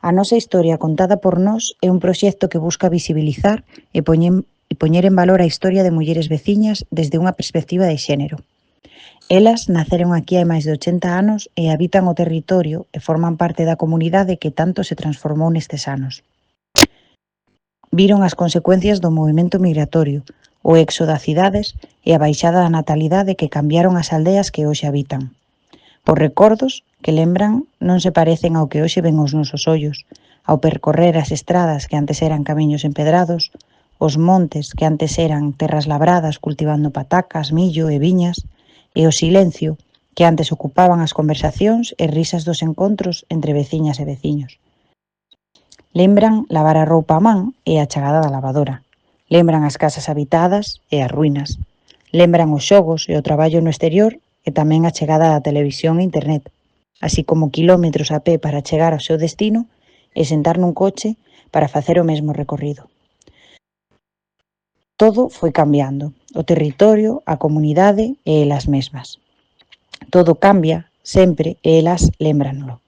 A nosa historia contada por nós é un proxecto que busca visibilizar e poñer en valor a historia de mulleres veciñas desde unha perspectiva de xénero. Elas naceron aquí hai máis de 80 anos e habitan o territorio e forman parte da comunidade que tanto se transformou nestes anos. Viron as consecuencias do movemento migratorio, o éxodo das cidades e a baixada da natalidade que cambiaron as aldeas que hoxe habitan. Por recordos que lembran non se parecen ao que hoxe ven os nosos ollos, ao percorrer as estradas que antes eran camiños empedrados, os montes que antes eran terras labradas cultivando patacas, millo e viñas, e o silencio que antes ocupaban as conversacións e risas dos encontros entre veciñas e veciños. Lembran lavar a roupa a man e a chegada da lavadora. Lembran as casas habitadas e as ruínas. Lembran os xogos e o traballo no exterior e tamén a chegada da televisión e internet, así como quilómetros a pé para chegar ao seu destino e sentar nun coche para facer o mesmo recorrido. Todo foi cambiando, o territorio, a comunidade e elas mesmas. Todo cambia, sempre, e elas lémbranlo.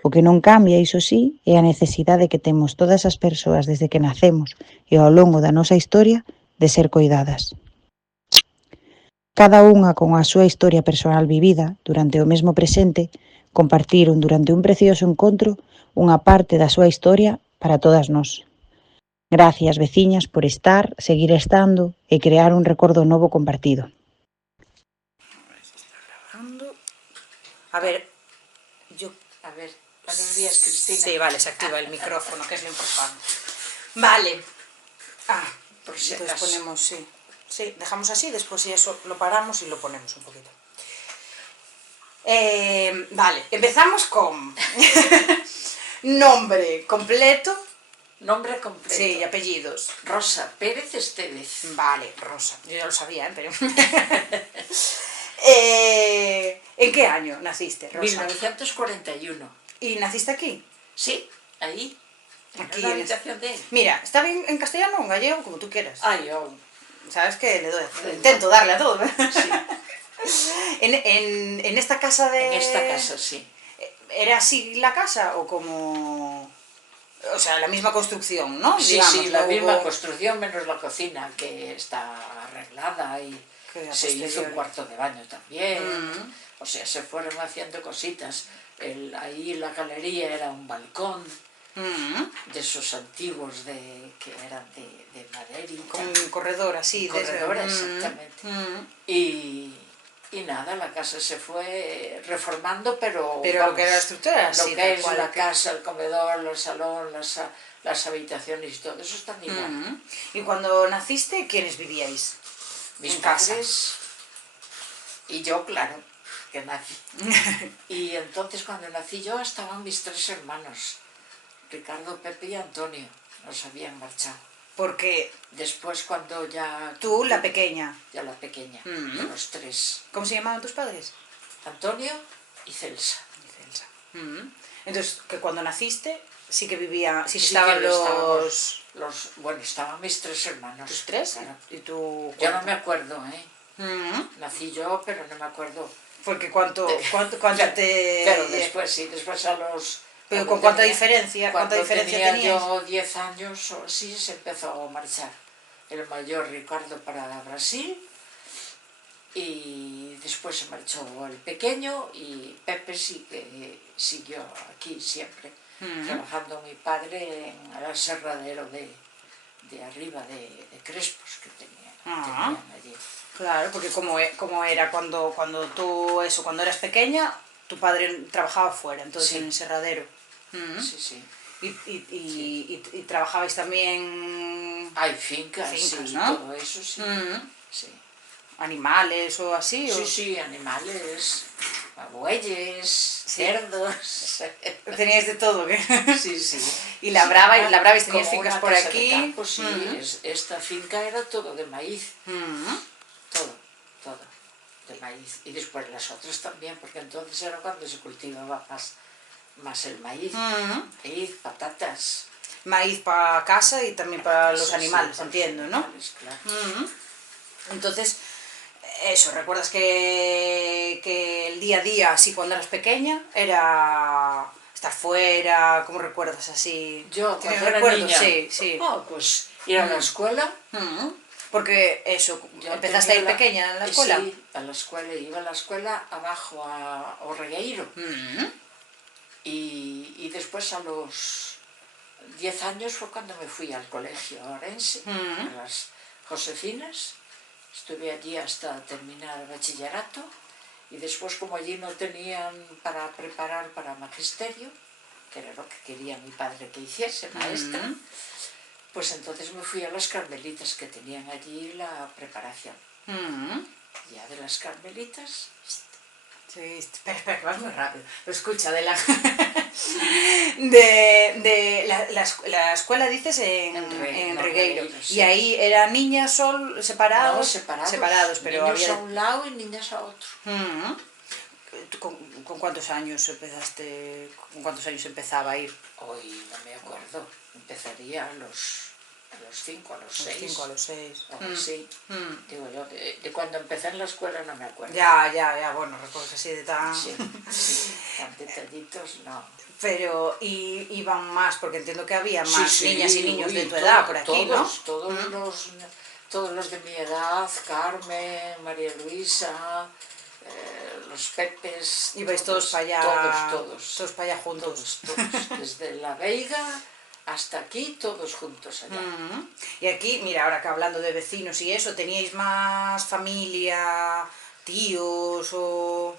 O que non cambia, iso sí, é a necesidade que temos todas as persoas desde que nacemos e ao longo da nosa historia de ser coidadas. Cada unha con a súa historia persoal vivida durante o mesmo presente, compartiron durante un precioso encontro unha parte da súa historia para todas nós. Gracias, veciñas, por estar, seguir estando e crear un recordo novo compartido. A ver, buenos días, Cristina. Sí, vale, se activa el micrófono, que es lo importante. Vale. Por si acaso. Entonces ponemos, sí. Sí, dejamos así, después si eso lo paramos y lo ponemos un poquito. Vale, empezamos con nombre completo. Nombre completo. Sí, y apellidos. Rosa Pérez Estevez. Vale, Rosa. Yo ya lo sabía, pero... ¿En qué año naciste, Rosa? 1941. ¿Y naciste aquí? Sí, ahí. Aquí en la habitación de él. Mira, ¿está bien en castellano o en gallego? Como tú quieras. Ay, yo. ¿Sabes qué? Intento darle a todo. Sí. En esta casa de... En esta casa, sí. ¿Era así la casa o como...? O sea, la misma construcción, ¿no? Sí, digamos, sí, la misma construcción, menos la cocina, que está arreglada y se hizo un cuarto de baño también. O sea, se fueron haciendo cositas. Ahí la galería era un balcón de esos antiguos que eran de madera. Con un corredor así. Un corredor, exactamente. Y nada, la casa se fue reformando, pero lo que era la estructura, lo que es la casa, el comedor, el salón, las habitaciones y todo eso están igual. ¿Y cuando naciste, quiénes vivíais? Mis padres y yo, claro, que nací. Y entonces cuando nací yo estaban mis 3 hermanos, Ricardo, Pepe y Antonio, nos habían marchado. Porque después cuando ya... Tú, la pequeña. Ya la pequeña, de los 3. ¿Cómo se llamaban tus padres? Antonio y Celsa. Entonces, que cuando naciste, sí que vivían, sí que Sí estaban que bueno, estaban mis 3 hermanos. ¿Tus 3? Claro. ¿Y tú? Yo no me acuerdo, Nací yo, pero no me acuerdo. Porque ¿cuánto te...? Claro, después sí, después a los... ¿Pero con cuánta diferencia? Cuando tenía teníais? yo 10 años o así, se empezó a marchar el mayor Ricardo para Brasil y después se marchó el pequeño y Pepe sí que siguió aquí siempre, trabajando mi padre en el aserradero de arriba de Crespos que tenían allí. Claro, porque como era cuando tú, cuando eras pequeña, tu padre trabajaba fuera, entonces en el serradero. Sí, sí. Y trabajabais también... Hay fincas, sí, ¿no? Todo eso, sí. Sí. ¿Animales o así? Sí, sí, animales, bueyes, cerdos... Teníais de todo, ¿qué? Sí, sí. ¿Y labrabais, teníais fincas por aquí? Campo, sí, esta finca era todo de maíz. Todo de maíz. Y después las otras también, porque entonces era cuando se cultivaba más el maíz. Maíz, patatas. Maíz para casa y también para los animales, entiendo, ¿no? Claro. Entonces, eso, ¿recuerdas que el día a día, así cuando eras pequeña, estar fuera, ¿cómo recuerdas así? Yo, ¿Tienes cuando era recuerdos? niña, Sí, sí. pues ir a la escuela. Porque eso, Yo empezaste a ir tenía pequeña en la escuela. Sí, a la escuela, iba a la escuela abajo a Orregueiro. Y después a los 10 años fue cuando me fui al colegio orense, a las Josefinas. Estuve allí hasta terminar el bachillerato y después, como allí no tenían para preparar para magisterio, que era lo que quería mi padre que hiciese, maestra, pues entonces me fui a las Carmelitas, que tenían allí la preparación. Ya de las Carmelitas... Sí, espera, que vas muy rápido. Pero escucha, de la escuela, dices, en Regueiro. Sí. Y ahí eran niñas separados. No, separados, pero niños había... a un lado y niñas a otro. ¿Con cuántos años empezaste? ¿Con cuántos años empezaba a ir? Hoy no me acuerdo. Empezaría a los 5, a los 6. 5, a los 6. Sí. Digo yo, de cuando empecé en la escuela no me acuerdo. Ya, bueno, recuerdos así de tan... Sí, tan detallitos no. Pero iban más, porque entiendo que había más niñas y niños de tu todos, edad por aquí, ¿no? Todos los de mi edad, Carmen, María Luisa, los Pepes... Ibais todos para allá... Todos para allá juntos. Todos. Desde La Veiga hasta aquí, todos juntos allá. Y aquí, mira, ahora que hablando de vecinos y eso, ¿teníais más familia, tíos o...?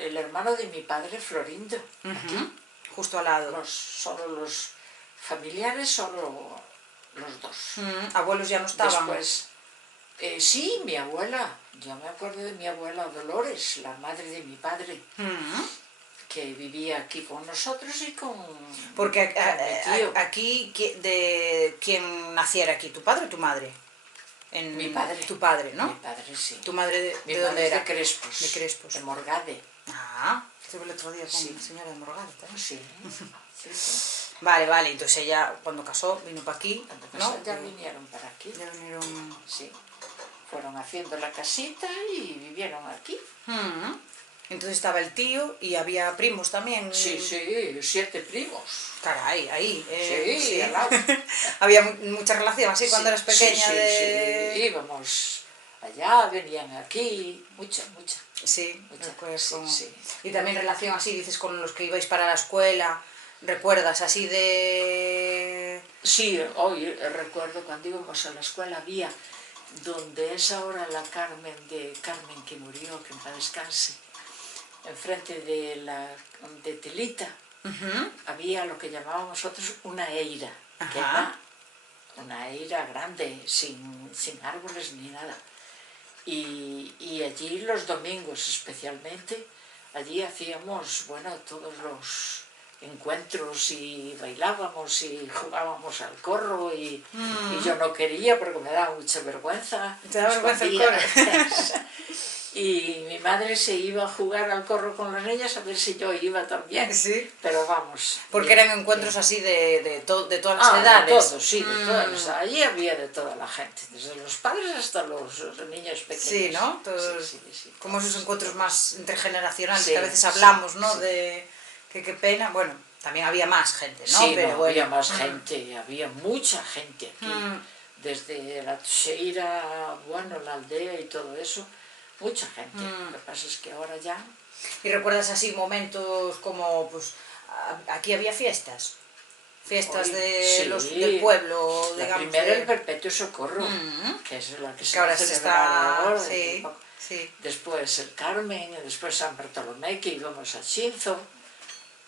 El hermano de mi padre, Florindo, aquí. Justo al lado. Solo los familiares, solo los dos. ¿Abuelos ya no estaban? Después, sí, mi abuela. Yo me acuerdo de mi abuela Dolores, la madre de mi padre. Que vivía aquí con nosotros y con... Porque mi tío. aquí, ¿quién naciera aquí? ¿Tu padre o tu madre? Mi padre. Tu padre, ¿no? Mi padre, sí. ¿Tu madre Mi de dónde madre era? de Crespos. De Crespos. De Morgade. Estuve el otro día con la señora de Morgade también. Sí. Vale, entonces ella cuando casó vino para aquí, Cuando casó, ya vinieron para aquí. Ya vinieron... Sí. Fueron haciendo la casita y vivieron aquí. Entonces estaba el tío y había primos también. Sí, 7 primos. Caray, ahí. Sí, al lado. Había mucha relación así cuando eras pequeña. Sí, íbamos allá, venían aquí, mucha. Sí, mucha, sí. Y también relación así, dices, con los que ibais para la escuela, ¿recuerdas así de...? Sí, hoy recuerdo cuando íbamos a la escuela había, donde es ahora la Carmen que murió, que en paz descanse, enfrente de Telita, había lo que llamábamos nosotros una eira, que era una eira grande, sin árboles ni nada. Y allí los domingos especialmente, allí hacíamos, todos los encuentros y bailábamos y jugábamos al corro y yo no quería porque me daba mucha vergüenza. ¿Te daba vergüenza el corro? Y mi madre se iba a jugar al corro con las niñas a ver si yo iba también. Sí. Pero vamos. Porque eran encuentros así de todas las edades. De todos, sí, de todas. Allí había de toda la gente, desde los padres hasta los niños pequeños. Sí, ¿no? Todos, sí. Como esos encuentros más intergeneracionales que a veces hablamos, ¿no? De que qué pena. Bueno, también había más gente, ¿no? Sí, pero había más gente, había mucha gente aquí. Desde la Teixeira, la aldea y todo eso. Mucha gente, lo que pasa es que ahora ya... ¿Y recuerdas así momentos como, pues, aquí había fiestas? Fiestas del pueblo, digamos. La primera el Perpetuo Socorro, que es la que se ahora se está ahora. Sí. Después el Carmen, después San Bartolomé, que íbamos a Xinzo.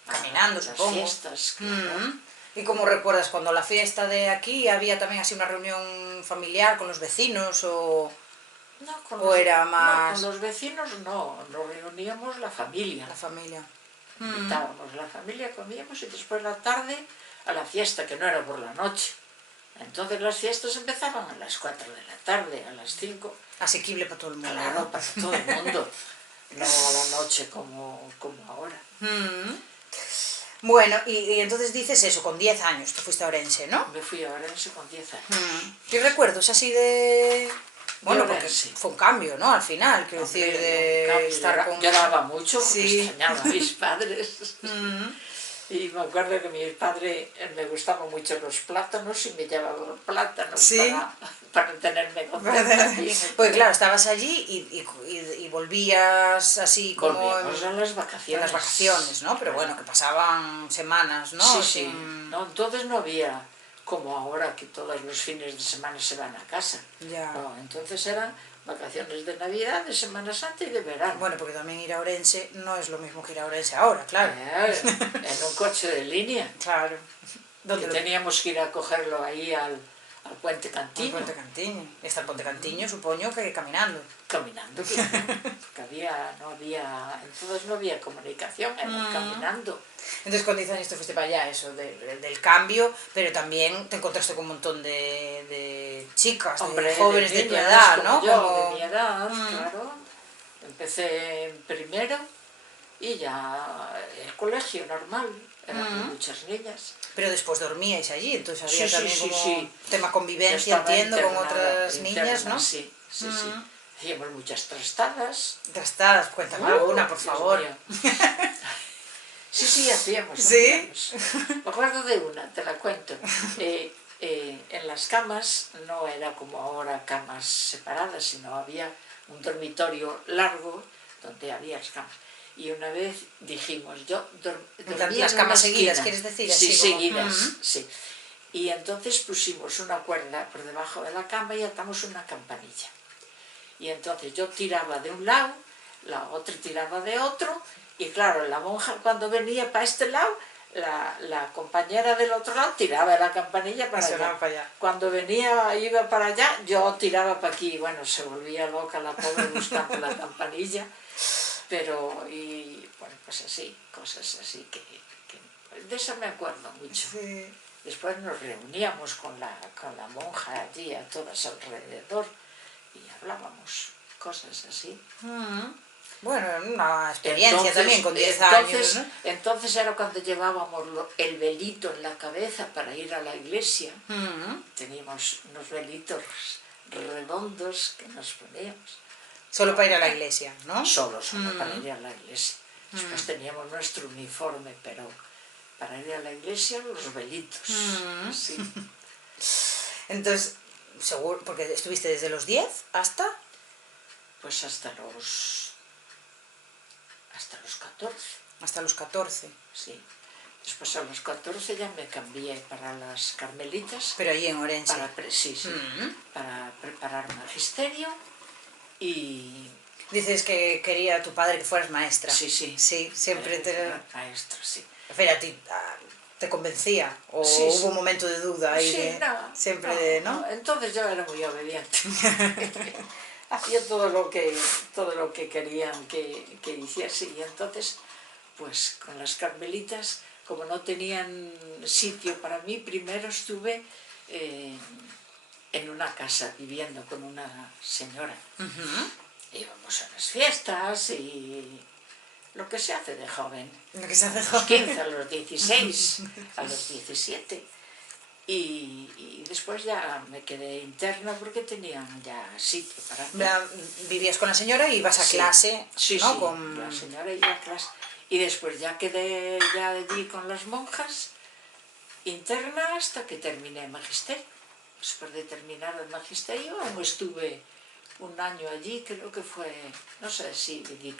Caminando, supongo. Las fiestas, claro. ¿Y cómo recuerdas cuando la fiesta de aquí había también así una reunión familiar con los vecinos o...? No, con los vecinos no, nos reuníamos la familia. La familia. Invitábamos la familia, comíamos y después la tarde a la fiesta, que no era por la noche. Entonces las fiestas empezaban a las 4 de la tarde, a las 5. Asequible para todo el mundo. Claro, para todo el mundo. No a la noche como ahora. Bueno, y entonces dices eso, con 10 años te fuiste a Orense, ¿no? Me fui a Orense con 10 años. ¿Qué recuerdos así de...? Bueno, porque sí. Fue un cambio, ¿no? Al final, quiero decir, de estar con... Lloraba mucho porque extrañaba a mis padres. Y me acuerdo que mi padre me gustaban mucho los plátanos y me llevaba los plátanos para tenerme contenta. Pues claro, estabas allí y volvías así como... Volvíamos a las vacaciones. En las vacaciones, ¿no? Pero bueno, que pasaban semanas, ¿no? Sí, sí. No, entonces no había como ahora que todos los fines de semana se van a casa. Ya. No, entonces eran vacaciones de Navidad, de Semana Santa y de verano. Bueno, porque también ir a Ourense no es lo mismo que ir a Ourense ahora, claro. En un coche de línea. Claro. Que teníamos que ir a cogerlo ahí al Puente Cantiño. Al Puente Cantiño. Está el Puente Cantiño, supongo que caminando. Caminando, claro. Porque entonces no había comunicación, era caminando. Entonces, cuando 10 años te fuiste para allá, eso, del cambio, pero también te encontraste con un montón de chicas, hombre, de jóvenes de tu niñas, edad, ¿no? De mi edad, claro. Empecé en primero y ya el colegio normal, eran muchas niñas. Pero después dormíais allí, entonces había también como sí. tema convivencia, entiendo, con otras niñas, ¿no? Sí. Hacíamos muchas trastadas. Trastadas, cuéntame alguna, por favor. Sí, hacíamos. ¿Sí? Me acuerdo de una, te la cuento. En las camas no era como ahora camas separadas, sino había un dormitorio largo donde había las camas. Y una vez dijimos, yo dormía las camas seguidas, ¿quieres decir? Sí, así seguidas, sí. Y entonces pusimos una cuerda por debajo de la cama y atamos una campanilla. Y entonces yo tiraba de un lado, la otra tiraba de otro, y claro, la monja cuando venía para este lado, la compañera del otro lado tiraba la campanilla para allá. Cuando iba para allá, yo tiraba para aquí. Bueno, se volvía loca la pobre buscando la campanilla. Pero, y bueno, pues así, cosas así que de eso me acuerdo mucho. Sí. Después nos reuníamos con la monja allí, a todas alrededor, y hablábamos cosas así. Bueno, una experiencia también con 10 años, ¿no? Entonces era cuando llevábamos el velito en la cabeza para ir a la iglesia. Teníamos unos velitos redondos que nos poníamos. Solo para ir a la iglesia, ¿no? Solo para ir a la iglesia. Después teníamos nuestro uniforme, pero para ir a la iglesia los velitos. Sí. Entonces, seguro, porque estuviste desde los 10 hasta... Pues hasta los 14. Hasta los 14. Sí. Después a los 14 ya me cambié para las Carmelitas. Pero allí en Ourense. Sí. Para preparar magisterio y... Dices que quería tu padre que fueras maestra. Sí. Sí, siempre maestra, sí. Pero a ti te convencía o hubo un momento de duda ahí no. Entonces yo era muy obediente. Hacía todo lo que querían que hiciese y entonces pues con las Carmelitas, como no tenían sitio para mí, primero estuve en una casa viviendo con una señora. Íbamos a las fiestas y lo que se hace de joven. Lo que se hace de joven. A los 15, a los 16, a los 17. Y después ya me quedé interna porque tenían ya sitio para mí. Vivías con la señora y ibas a clase, sí, ¿no? Sí, con la señora iba a clase. Y después ya quedé ya allí con las monjas, interna hasta que terminé el magisterio. Después de terminar el magisterio, aún estuve un año allí, creo que fue, no sé si di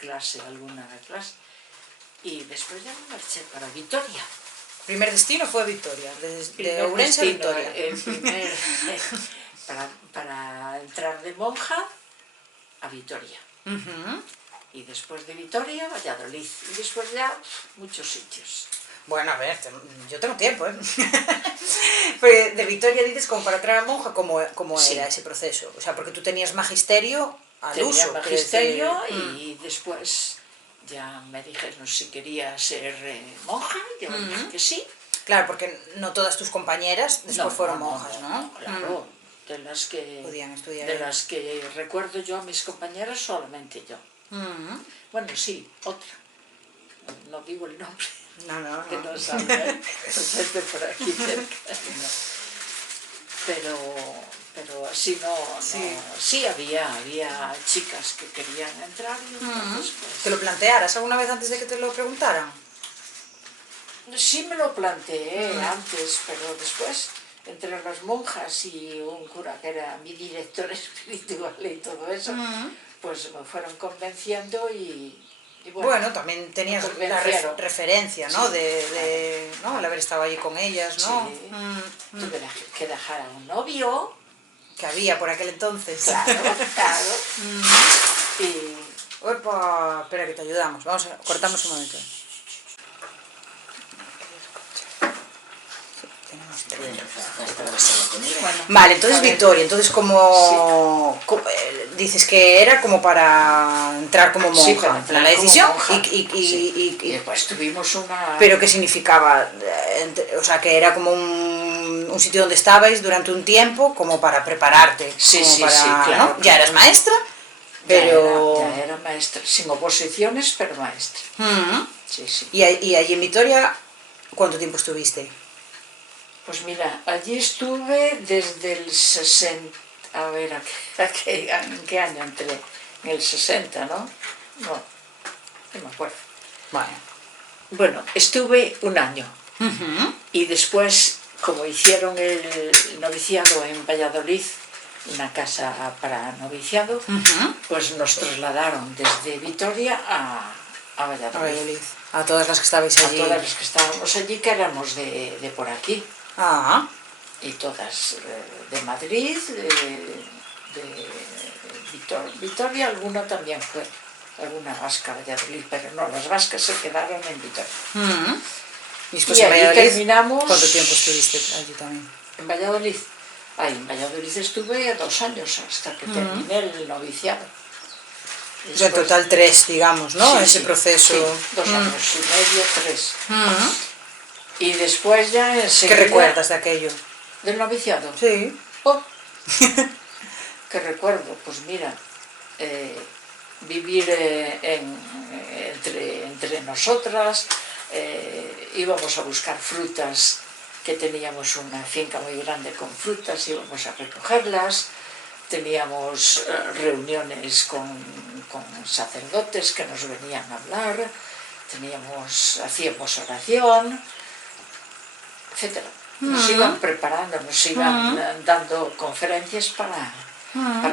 alguna clase. Y después ya me marché para Vitoria. Primer destino fue Vitoria, de Ourense a Vitoria. Para entrar de monja a Vitoria. Y después de Vitoria, Valladolid. Y después ya muchos sitios. Bueno, a ver, yo tengo tiempo, ¿eh? Porque de Vitoria dices como para entrar a monja, ¿cómo era ese proceso? O sea, porque tú tenías magisterio al uso. Tenía magisterio y después ya me dijeron si quería ser monja, yo dije que sí. Claro, porque no todas tus compañeras después fueron monjas, ¿no? Claro, de las que podían estudiar. De las que recuerdo yo a mis compañeras, solamente yo. Bueno, sí, otra. No digo el nombre. No. Que no sabe, es de por aquí cerca. Pero así no. Sí había chicas que querían entrar y entonces pues... ¿Te lo plantearas alguna vez antes de que te lo preguntaran? Sí me lo planteé antes, pero después, entre las monjas y un cura que era mi director espiritual y todo eso, pues me fueron convenciendo y bueno, también tenías la referencia, ¿no? Sí, ¿no? El haber estado allí con ellas, ¿no? Sí. Tuve que dejar a un novio. Que había por aquel entonces. Claro, claro. Y... Opa, espera que te ayudamos. Cortamos un momento. Vale, entonces Victoria, entonces como dices que era como para entrar como monja, sí, para entrar la decisión como y después tuvimos una... Pero ¿qué significaba? O sea, que era como un sitio donde estabais durante un tiempo como para prepararte. Sí, como sí, para, sí, claro. ¿no? Ya eras maestra, pero... Ya era maestra, sin oposiciones, pero maestra. Sí, sí. ¿Y allí en Vitoria cuánto tiempo estuviste? Pues mira, allí estuve desde el 60... A ver, ¿en qué año entré? En el 60, ¿no? No me acuerdo. Bueno, estuve un año. Y después, como hicieron el noviciado en Valladolid, una casa para noviciado, pues nos trasladaron desde Vitoria a Valladolid. A todas las que estabais allí. A todas las que estábamos allí, que éramos de por aquí. Y todas de Madrid, de Vitoria, alguna también fue, alguna vasca Valladolid, pero no, las vascas se quedaron en Vitoria. Y allí terminamos... ¿Cuánto tiempo estuviste allí también? En Valladolid. En Valladolid estuve 2 años hasta que terminé el noviciado. O sea, en total 3, digamos, ¿no? Sí, ese proceso. Sí, 2 años y medio, 3. Y después ya enseguida... ¿Qué recuerdas de aquello? ¿Del noviciado? Sí. Oh. ¿Qué recuerdo? Pues mira, vivir entre nosotras, íbamos a buscar frutas, que teníamos una finca muy grande con frutas, íbamos a recogerlas, teníamos reuniones con sacerdotes que nos venían a hablar, hacíamos oración, etcétera. Nos iban preparando, nos iban dando conferencias para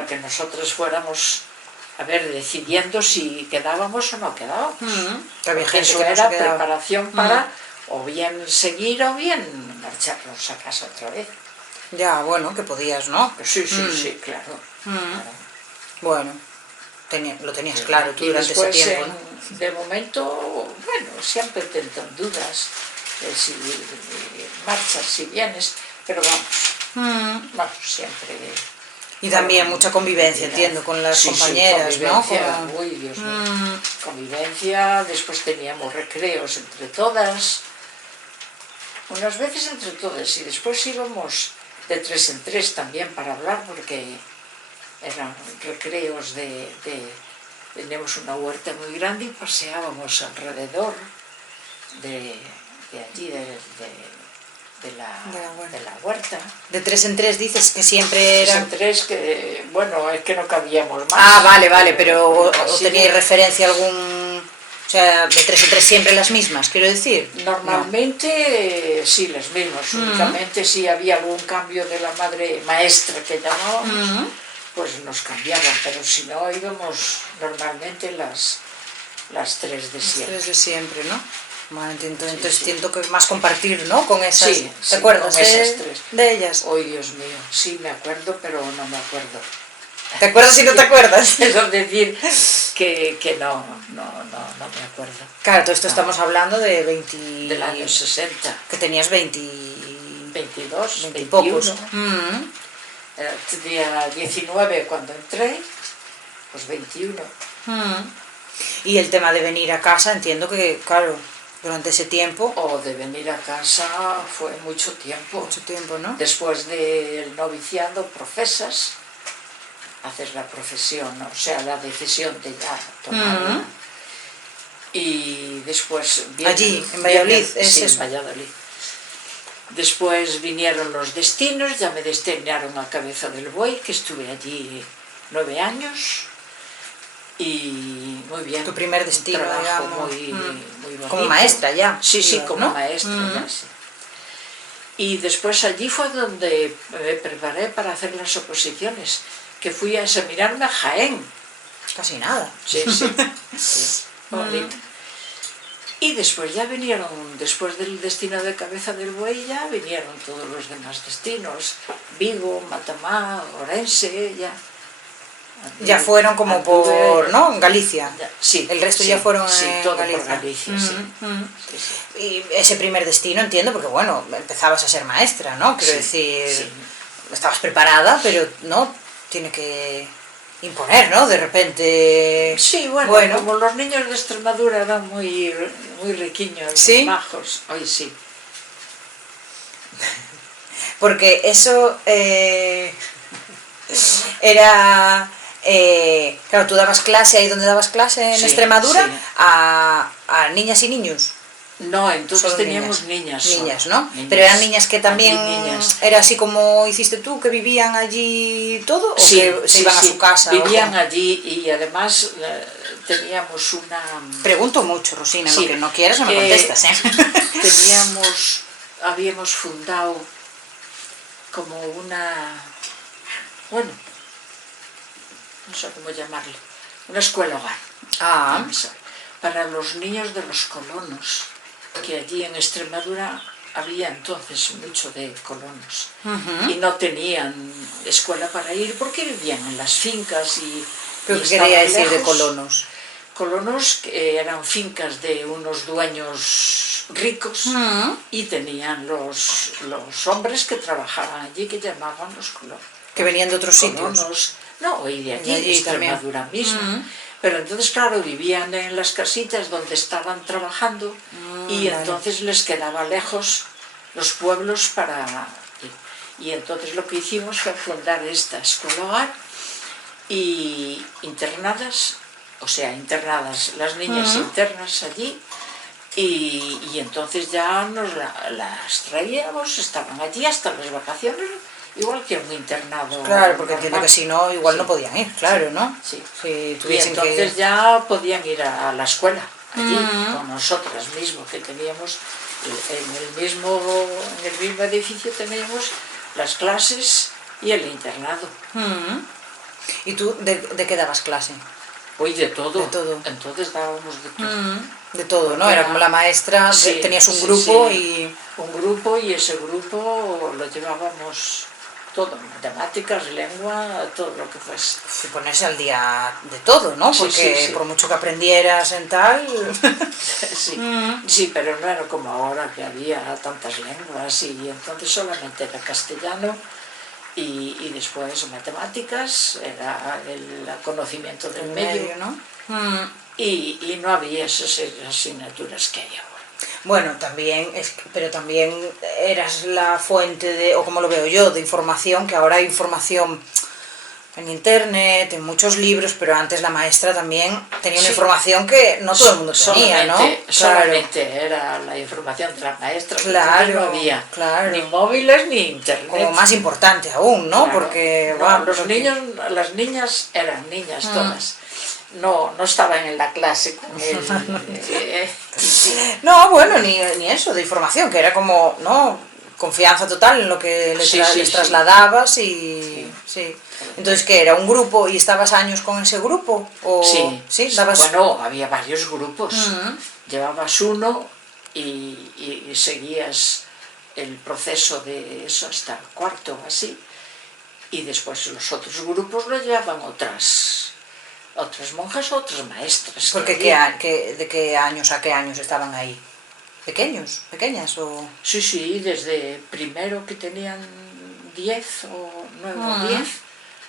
que nosotros fuéramos, decidiendo si quedábamos o no quedábamos. Porque eso era preparación para o bien seguir o bien marcharnos a casa otra vez. Ya, bueno, que podías, ¿no? Sí, claro. Bueno, lo tenías claro tú durante ese tiempo, ¿no? De momento, bueno, siempre te entran dudas. Si marchas, si vienes, pero vamos, siempre... Y también mucha convivencia, entiendo, con las compañeras, ¿no? Uy, Dios mío. Convivencia, después teníamos recreos entre todas, unas veces entre todas, y después íbamos de 3 en 3 también para hablar, porque eran recreos teníamos una huerta muy grande y paseábamos alrededor de allí, de la huerta. De 3 en 3 dices que siempre eran... 3 en 3, que bueno, es que no cabíamos más. Vale, pero ¿teníais referencia a algún...? O sea, de 3 en 3 siempre las mismas, quiero decir. Normalmente sí, las mismas. Únicamente si había algún cambio de la madre maestra que llamábamos, pues nos cambiaban, pero si no íbamos normalmente las 3 de siempre. Las 3 de siempre, ¿no? Entonces siento que es más compartir, ¿no? Con esas... Sí, ¿Te acuerdas con esas 3 de ellas? ¡Ay, Dios mío! Sí, me acuerdo, pero no me acuerdo. ¿Te acuerdas y no te acuerdas? Es decir, que no me acuerdo. Claro, todo esto estamos hablando de del año 60. Que tenías 22, 20 y pocos. Tenía 19 cuando entré, pues 21. Y el tema de venir a casa, entiendo que, claro, durante ese tiempo... O de venir a casa fue mucho tiempo. Mucho tiempo, ¿no? Después del noviciado profesas, haces la profesión, o sea, la decisión de ya tomarla. Y después... Allí, en Valladolid, sí, en Valladolid. Después vinieron los destinos, ya me destinaron a Cabeza del Buey, que estuve allí 9 años. y muy bien. Tu primer destino, un trabajo digamos. muy bonito. Como maestra ya. Sí, como ¿no? maestra ya, sí. Y después allí fue donde me preparé para hacer las oposiciones, que fui a examinarme a Jaén. Casi nada. Sí, sí, sí, bonito. Y después ya vinieron, después del destino de Cabeza del Buey, ya vinieron todos los demás destinos, Vigo, Matamá, Orense, ya. Ya fueron como por, ¿no? En Galicia. Sí. El resto ya fueron sí, en todo Galicia. por Galicia, sí. Sí, sí. Y ese primer destino, entiendo, porque bueno, empezabas a ser maestra, ¿no? Quiero decir, estabas preparada, pero no tiene que imponer, ¿no? De repente... Sí, bueno, como los niños de Extremadura eran muy riquiños, muy majos, hoy sí. Porque eso era... claro, tú dabas clase ahí donde dabas clase en Extremadura a niñas y niños. No, entonces Solo teníamos niñas. Niñas, ¿no? Niñas. Pero eran niñas que también... Niñas. ¿Era así como hiciste tú, que vivían allí todo? ¿O que se iban a su casa? Vivían allí y además teníamos una... Pregunto mucho, Rosina, lo que no quieras no me contestas, ¿eh? Habíamos fundado como una... Bueno, no sé cómo llamarle, una escuela hogar. Para los niños de los colonos, que allí en Extremadura había entonces mucho de colonos y no tenían escuela para ir porque vivían en las fincas y ¿Pero qué quería decir de colonos? Colonos que eran fincas de unos dueños ricos y tenían los hombres que trabajaban allí, que llamaban los colonos. Que venían de otros sitios. No, y de allí, de Extremadura mismo. Pero entonces, claro, vivían en las casitas donde estaban trabajando y entonces les quedaba lejos los pueblos para ir. Y entonces lo que hicimos fue fundar esta escuela hogar y internadas las niñas internas allí y entonces ya nos las traíamos, estaban allí hasta las vacaciones. Igual que un internado. Claro, porque entiendo que si no, igual no podían ir, claro, ¿no? Sí. Si y entonces ya podían ir a la escuela, allí, con nosotras mismos, que teníamos, en el mismo edificio teníamos las clases y el internado. ¿Y tú de qué dabas clase? Hoy de todo. De todo. Entonces dábamos de todo. De todo, ¿no? Era como la maestra, tenías un grupo y... Un grupo y ese grupo lo llevábamos... todo, matemáticas, lengua, todo lo que fuese. Y ponerse al día de todo, ¿no? Porque por mucho que aprendieras en tal... Sí, pero no era como ahora, que había tantas lenguas y entonces solamente era castellano y después matemáticas, era el conocimiento del medio, ¿no? Y no había esas asignaturas que hay ahora. Bueno, también, pero también eras la fuente de, o como lo veo yo, de información, que ahora hay información en internet, en muchos libros, pero antes la maestra también tenía una información que no todo el mundo tenía, ¿no? Solamente era la información de la maestra, claro, no había ni móviles ni internet. Como más importante aún, ¿no? Claro. Porque los niños, las niñas eran niñas todas. No estaban en la clase con él. No, bueno, ni eso, de información, que era como, ¿no? Confianza total en lo que les trasladabas y... Sí. Entonces, ¿qué era? ¿Un grupo y estabas años con ese grupo? ¿O... Sí. ¿Dabas... Bueno, había varios grupos. Llevabas uno y seguías el proceso de eso hasta cuarto, así. Y después los otros grupos lo llevaban otras monjas o otras maestras. ¿Porque de qué años a qué años estaban ahí? ¿Pequeños? ¿Pequeñas? O... Sí, desde primero que tenían 10 o 9 o 10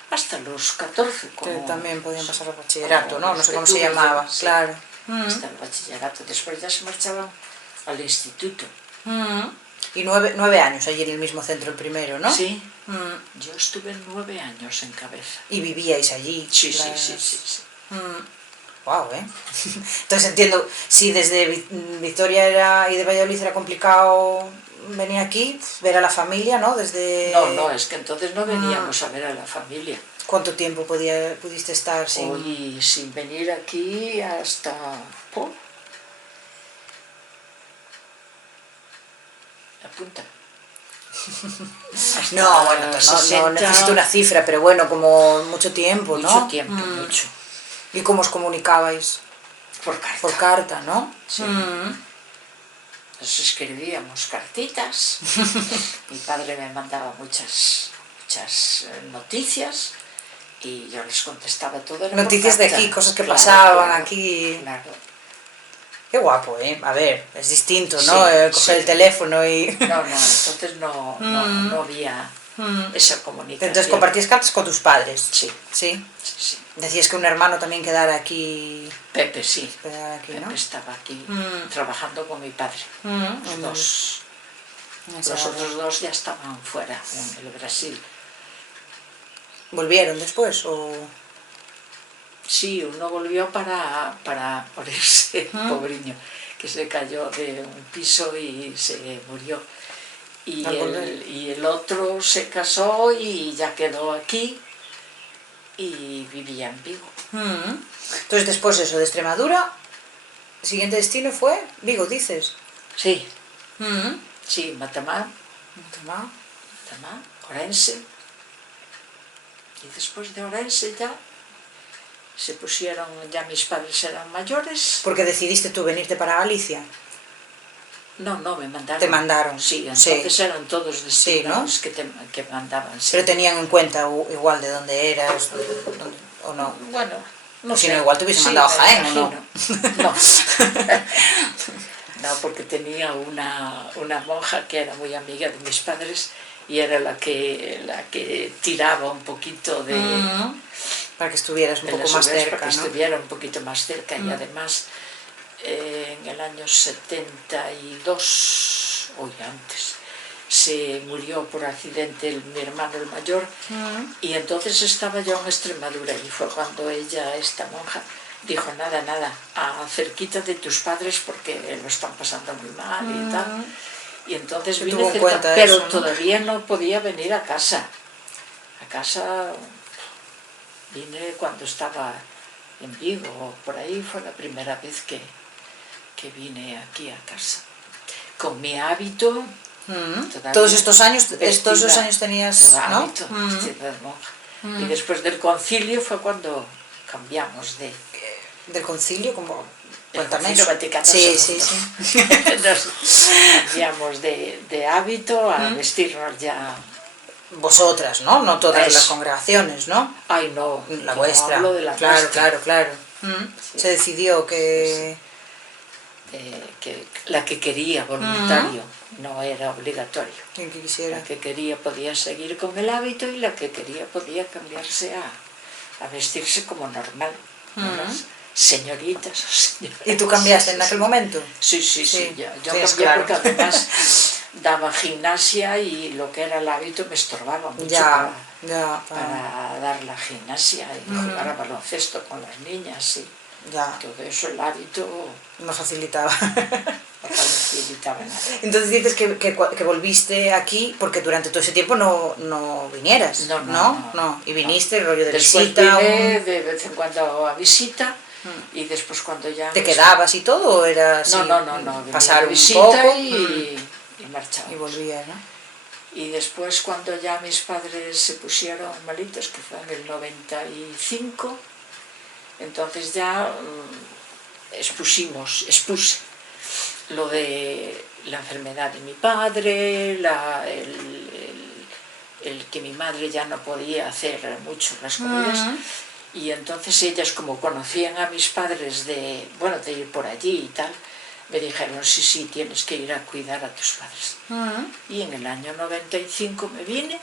hasta los 14. Que también podían pasar al bachillerato, ¿no? No sé cómo se llamaba, claro. Hasta el bachillerato. Después ya se marchaban al instituto. Y 9 años allí en el mismo centro, el primero, ¿no? Sí. Yo estuve 9 años en Cabeza. ¿Y vivíais allí? Sí. Wow, ¿eh? Entonces entiendo, si desde Vitoria y de Valladolid era complicado venir aquí, ver a la familia, ¿no? Desde... No, es que entonces no veníamos a ver a la familia. ¿Cuánto tiempo pudiste estar sin...? Hoy sin venir aquí hasta... Apunta. No, bueno, no necesito una cifra, pero bueno, como mucho tiempo, ¿no? Mucho tiempo, mucho. ¿Y cómo os comunicabais? Por carta. Por carta, ¿no? Sí. Nos escribíamos cartitas. Mi padre me mandaba muchas noticias y yo les contestaba todo. Noticias de aquí, cosas que pasaban aquí. Claro. Qué guapo, ¿eh? A ver, es distinto, ¿no? Sí, coger el teléfono y... No, entonces no había esa comunicación. Entonces compartías cartas con tus padres. Sí. ¿Sí? Sí. Decías que un hermano también quedara aquí... Pepe, sí. Aquí, ¿no? Pepe estaba aquí trabajando con mi padre. Los dos. Los otros dos ya estaban fuera, en el Brasil. ¿Volvieron después o...? Sí, uno volvió para morirse, pobriño, que se cayó de un piso y se murió. Y el otro se casó y ya quedó aquí y vivía en Vigo. Entonces después eso, de Extremadura, el siguiente destino fue Vigo, dices. Sí. Sí, Matamá, Orense. Y después de Orense ya se pusieron, ya mis padres eran mayores. ¿Porque decidiste tú venirte para Galicia? No, me mandaron. ¿Te mandaron? Sí, entonces eran todos destinos, sí, ¿no? que mandaban. Sí. ¿Pero tenían en cuenta igual de dónde eras o no? Bueno, no pues sé. Si no, igual te hubiese mandado a Jaén, ¿o no? No. No, porque tenía una monja que era muy amiga de mis padres y era la que tiraba un poquito de... Para que estuvieras un poco más cerca, para que ¿no? estuviera un poquito más cerca y además en el año 72, o antes, se murió por accidente mi hermano el mayor y entonces estaba yo en Extremadura y fue cuando ella, esta monja, dijo nada, cerquita de tus padres porque lo están pasando muy mal y tal. Y entonces vine cerca, pero todavía no podía venir a casa. A casa vine cuando estaba en Vigo, por ahí fue la primera vez que vine aquí a casa. Con mi hábito... Todos estos años tenías, ¿no? Hábito, vestida de monja. Y después del concilio fue cuando cambiamos de... ¿Del concilio? Como... Cuéntame eso. Vaticano sí. Nos cambiamos de hábito a vestirnos ya... Vosotras, ¿no? No todas las congregaciones, ¿no? Ay, no. La vuestra. Hablo de la claro. Sí. Se decidió que... la que quería, voluntario, no era obligatorio. Quien quisiera. La que quería podía seguir con el hábito y la que quería podía cambiarse a vestirse como normal. Unas señoritas o señoras. ¿Y tú cambiaste en aquel momento? Sí. Yo cambié porque además daba gimnasia y lo que era el hábito me estorbaba mucho para dar la gimnasia y jugar a baloncesto con las niñas. Todo eso el hábito no facilitaba. No facilitaba nada. Entonces dices que volviste aquí porque durante todo ese tiempo no vinieras, ¿no? Y viniste, rollo de después visita. Vine de vez en cuando a visita y después cuando ya... ¿Te quedabas y todo o era así? No. Pasar un poco y marchaba. Y volvías, ¿no? Y después cuando ya mis padres se pusieron malitos, que fue en el 95, entonces ya expuse lo de la enfermedad de mi padre, el que mi madre ya no podía hacer mucho las comidas, y entonces ellas, como conocían a mis padres de ir por allí y tal, me dijeron, sí, tienes que ir a cuidar a tus padres. Y en el año 95 me vine.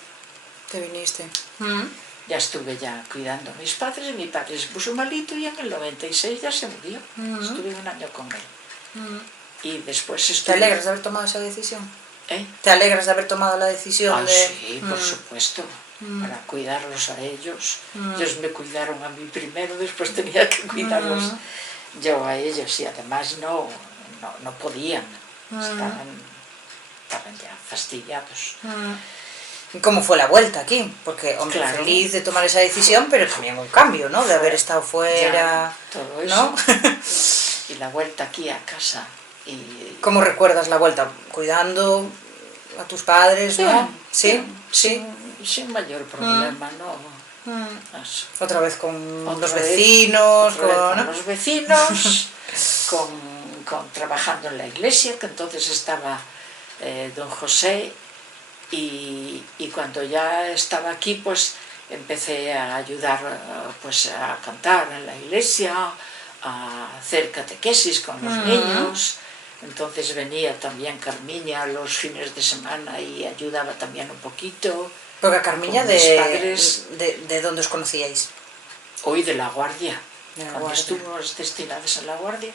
¿Te viniste? Ya estuve ya cuidando a mis padres, mi padre se puso malito y en el 96 ya se murió. Estuve un año con él. Y después estuve... ¿Te alegras de haber tomado esa decisión? ¿Eh? ¿Te alegras de haber tomado la decisión de...? Sí, por supuesto, para cuidarlos a ellos. Ellos me cuidaron a mí primero, después tenía que cuidarlos yo a ellos y además no podían, estaban ya fastidiados. ¿Y cómo fue la vuelta aquí? Porque, hombre, Claro. feliz de tomar esa decisión, pero también un cambio, ¿no? De haber estado fuera, Ya, todo eso. ¿no? Y la vuelta aquí a casa. Y ¿Cómo recuerdas la vuelta? ¿Cuidando a tus padres, no? bien, ¿Sí? bien, ¿Sí? sin mayor problema, ¿no? Eso. Otra vez con Otra los vez- vecinos, otra vez con ¿no? los vecinos, trabajando en la iglesia, que entonces estaba don José, y cuando ya estaba aquí, pues empecé a ayudar pues a cantar en la iglesia, a hacer catequesis con los niños. Entonces venía también Carmiña los fines de semana y ayudaba también un poquito. Porque a Carmiña, con mis padres. ¿de dónde os conocíais? Hoy de La Guardia. De La Cuando Guardia. estuvimos destinados en La Guardia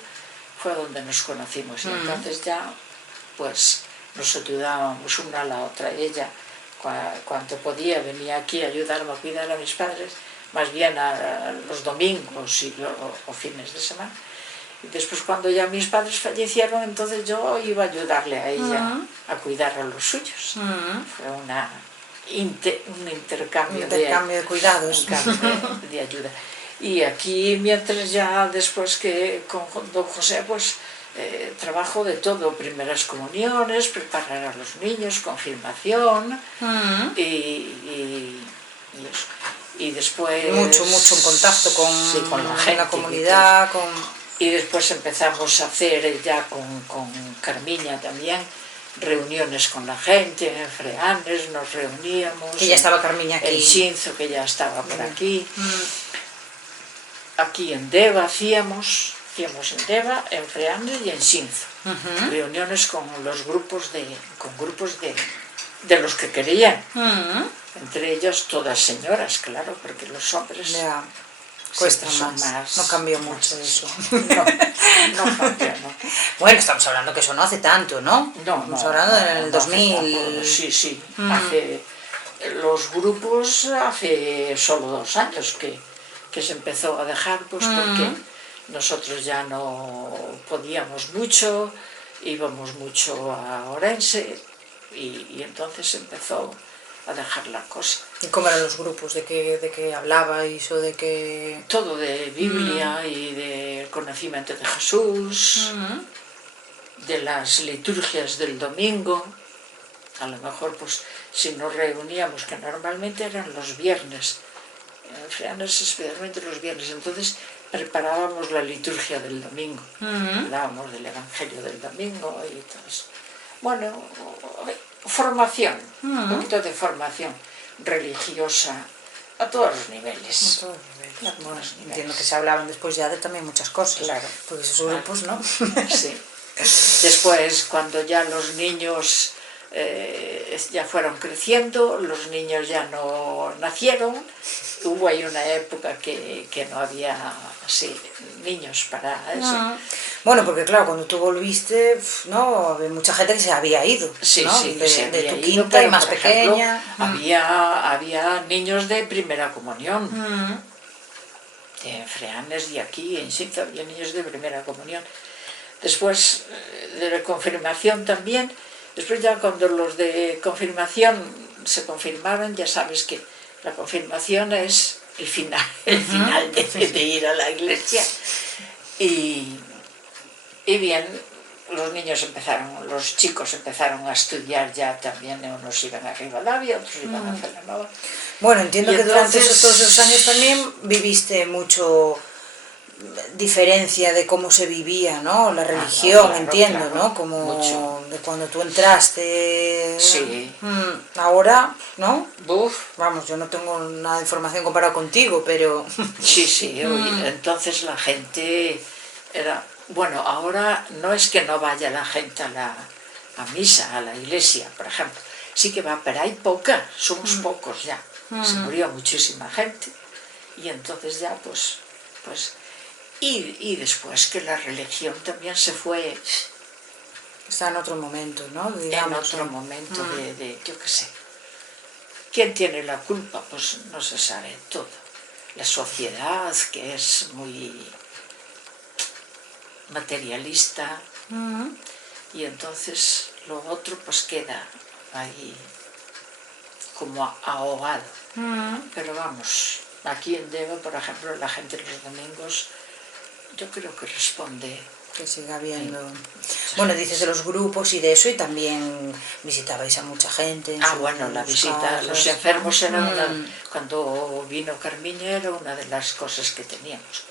fue donde nos conocimos. Y entonces ya pues nos ayudábamos una a la otra. Ella cuando podía venía aquí a ayudarme a cuidar a mis padres, más bien a los domingos y o fines de semana. Y después cuando ya mis padres fallecieron, entonces yo iba a ayudarle a ella a cuidar a los suyos. Fue un intercambio, de cuidados. de ayuda. Y aquí, mientras ya después que con don José, pues trabajo de todo, primeras comuniones, preparar a los niños, confirmación y eso. Y después... Mucho en contacto con la gente, la comunidad, Y después empezamos a hacer ya con Carmiña también reuniones con la gente, en Freanes nos reuníamos. Que ya estaba Carmiña aquí. En Xinzo, que ya estaba por aquí. Aquí en Deva hacíamos en Deva, en Freanes y en Xinzo. Reuniones con los grupos de los que querían. Entre ellos todas señoras, claro, porque los hombres... Ya. Cuesta más. No cambió mucho eso. No cambió, no. Bueno, estamos hablando que eso no hace tanto, ¿no? Estamos hablando en el 2000. Sí. Los grupos hace solo 2 años que se empezó a dejar, pues porque nosotros ya no podíamos mucho, íbamos mucho a Orense y entonces empezó a dejar la cosa. ¿Y cómo eran los grupos? ¿De qué hablabais o de qué...? Todo de Biblia y de conocimiento de Jesús, de las liturgias del domingo. A lo mejor, pues, si nos reuníamos, que normalmente eran los viernes, especialmente los viernes, entonces preparábamos la liturgia del domingo, hablábamos del Evangelio del domingo y todo eso. Bueno, formación, un poquito de formación religiosa a todos los niveles. Bueno, entiendo que se hablaban después ya de también muchas cosas. Claro. Porque esos grupos, ¿no? Sí. Después, cuando ya los niños ya fueron creciendo, los niños ya no nacieron, hubo ahí una época que no había niños para eso. Bueno, porque claro, cuando tú volviste, ¿no? Había mucha gente que se había ido, sí, ¿no? Sí, de tu quinta y más pequeña. Había niños de primera comunión. En Freanes y aquí, en Xinzo, había niños de primera comunión. Después de la confirmación también, después ya cuando los de confirmación se confirmaron, ya sabes que la confirmación es el final de ir a la iglesia. Y bien, los chicos empezaron a estudiar ya también, unos iban a Rivadavia, otros iban a Celanova. Bueno, entiendo que durante todos esos años también viviste mucho diferencia de cómo se vivía, ¿no? La religión, claro, entiendo, claro, ¿no? Como mucho. De cuando tú entraste. Sí. Ahora, ¿no? Uf. Vamos, yo no tengo nada de información comparado contigo, pero... Sí. Entonces la gente era... Bueno, ahora no es que no vaya la gente a misa, a la iglesia, por ejemplo. Sí que va, pero hay poca, somos pocos ya. Se murió muchísima gente. Y entonces ya, pues y después que la religión también se fue... Está en otro momento, ¿no? Digamos, en otro momento de yo qué sé. ¿Quién tiene la culpa? Pues no se sabe todo. La sociedad, que es muy materialista, y entonces lo otro pues queda ahí como ahogado. Pero vamos, aquí en Deva, por ejemplo, la gente los domingos, yo creo que responde. Que siga habiendo. Bueno, dices de los grupos y de eso, y también visitabais a mucha gente. Bueno, la visita a los enfermos era cuando vino Carmiña era una de las cosas que teníamos.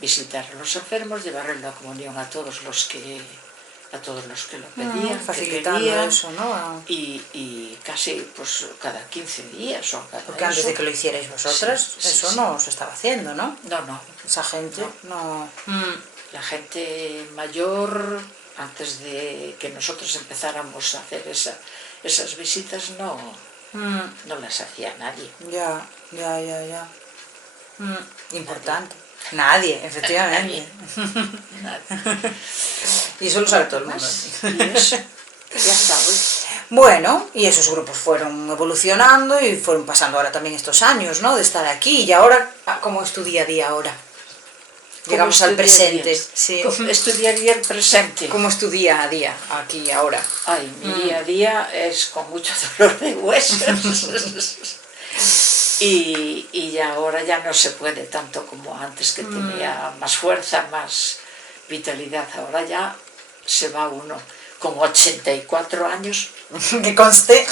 Visitar a los enfermos, llevarle la comunión a todos los que lo pedían, facilitando eso, ¿no? Y casi pues cada 15 días o cada. Porque antes de que lo hicierais vosotras, eso no se estaba haciendo, ¿no? No. Esa gente no. La gente mayor, antes de que nosotros empezáramos a hacer esas visitas, no las hacía nadie. Ya. Importante. Nadie, efectivamente. Nadie. Y eso lo sabe todo el mundo. Y eso, ya está hoy. Bueno, y esos grupos fueron evolucionando y fueron pasando ahora también estos años, ¿no? De estar aquí. Y ahora, ¿cómo es tu día a día ahora? Llegamos al presente. Sí. Estudiaría el presente. ¿Cómo es tu día a día aquí ahora? Ay, mi día a día es con mucho dolor de huesos. Y ya ahora ya no se puede tanto como antes, que tenía más fuerza, más vitalidad. Ahora ya se va uno con 84 años. Que conste.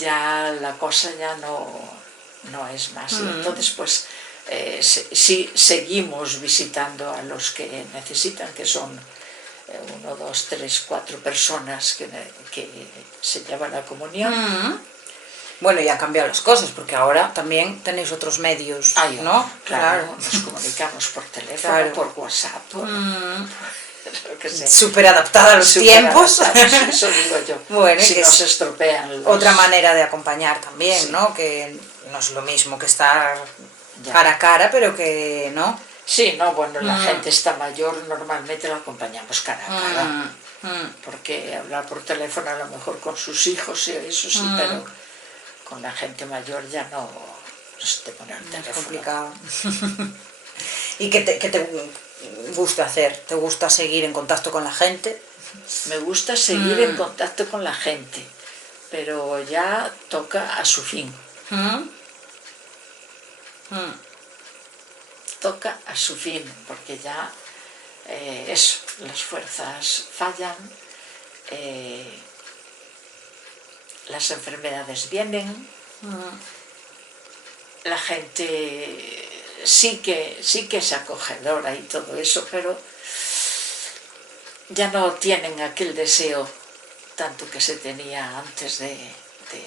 Ya la cosa ya no es más. Y entonces pues sí seguimos visitando a los que necesitan, que son 1, 2, 3, 4 personas que se llevan la comunión. Bueno, ya han cambiado las cosas, porque ahora también tenéis otros medios, ¿no? Claro, nos comunicamos por teléfono, por WhatsApp, súper adaptada a los tiempos. Eso digo yo. Bueno, si que no se estropean otra manera de acompañar también, ¿no? Que no es lo mismo que estar cara a cara, pero que, ¿no? Sí, bueno, la gente está mayor, normalmente la acompañamos cara a cara. Porque hablar por teléfono a lo mejor con sus hijos y eso sí, pero con la gente mayor ya no te pone el teléfono. Es complicado. ¿Y qué te gusta hacer? ¿Te gusta seguir en contacto con la gente? Me gusta seguir en contacto con la gente, pero ya toca a su fin. Toca a su fin, porque ya las fuerzas fallan, las enfermedades vienen, la gente sí que es acogedora y todo eso, pero ya no tienen aquel deseo tanto que se tenía antes de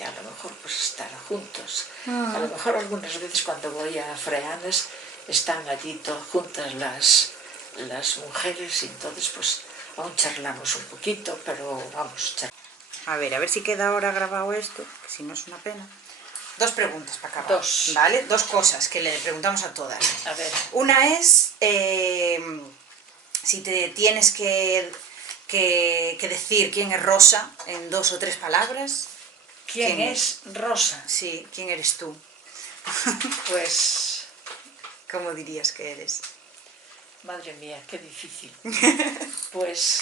a lo mejor pues estar juntos. A lo mejor algunas veces cuando voy a Freanes están allí todas juntas las mujeres y entonces pues aún charlamos un poquito, pero vamos, A ver si queda ahora grabado esto, que si no es una pena. 2 preguntas para acabar. 2. ¿Vale? 2 cosas que le preguntamos a todas. A ver. Una es si te tienes que decir quién es Rosa en 2 o 3 palabras. ¿Quién es Rosa? Sí, ¿quién eres tú? Pues... ¿Cómo dirías que eres? Madre mía, qué difícil. Pues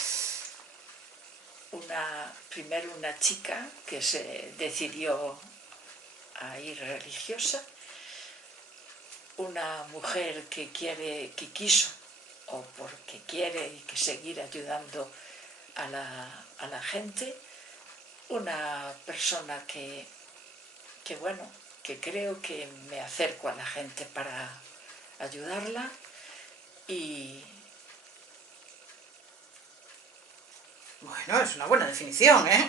primero una chica que se decidió a ir religiosa, una mujer que quiso o porque quiere y que seguir ayudando a la gente, una persona que creo que me acerco a la gente para ayudarla y... Bueno, es una buena definición, ¿eh?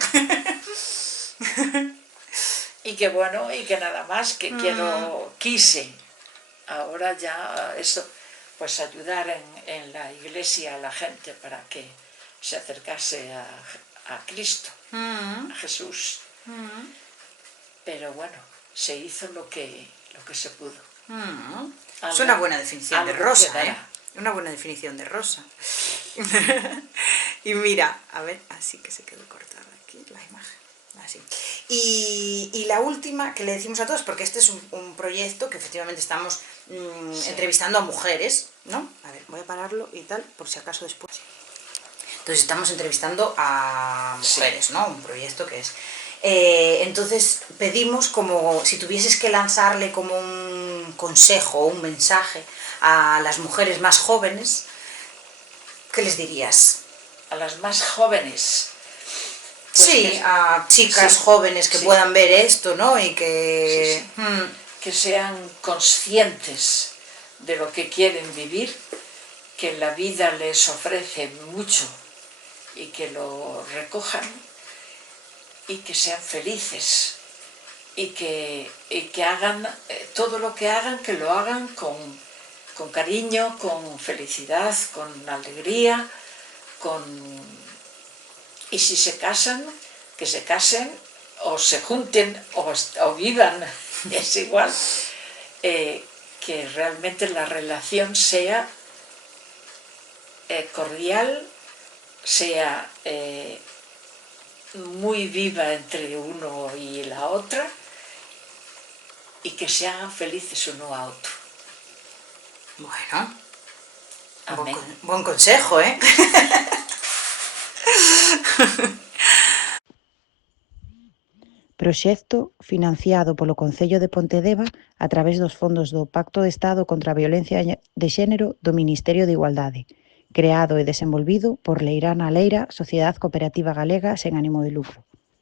y que nada más, que quise ahora ya eso, pues ayudar en la iglesia a la gente para que se acercase a Cristo, a Jesús. Pero bueno, se hizo lo que se pudo. Es una buena definición de Rosa, ¿eh? Una buena definición de Rosa. Y mira, a ver, así que se quedó cortada aquí la imagen. Así. Y la última que le decimos a todos, porque este es un proyecto que efectivamente estamos entrevistando a mujeres, ¿no? A ver, voy a pararlo y tal, por si acaso después. Entonces estamos entrevistando a mujeres, ¿no? Un proyecto que es... Entonces pedimos, como si tuvieses que lanzarle como un consejo o un mensaje a las mujeres más jóvenes, ¿qué les dirías? A las más jóvenes. Pues sí, a chicas jóvenes que puedan ver esto, ¿no? Y que... que sean conscientes de lo que quieren vivir, que la vida les ofrece mucho y que lo recojan y que sean felices y que hagan todo lo que hagan, que lo hagan con cariño, con felicidad, con alegría, y si se casan, que se casen o se junten o vivan, es igual, que realmente la relación sea cordial, sea muy viva entre uno y la otra y que se hagan felices uno a otro. Bueno, amén. Buen consejo, ¿eh? Proxecto financiado polo Concello de Pontedeva a través dos fondos do Pacto de Estado contra a Violencia de Xénero do Ministerio de Igualdade, creado e desenvolvido por Leirana Leira, Sociedade Cooperativa Galega sen ánimo de lucro.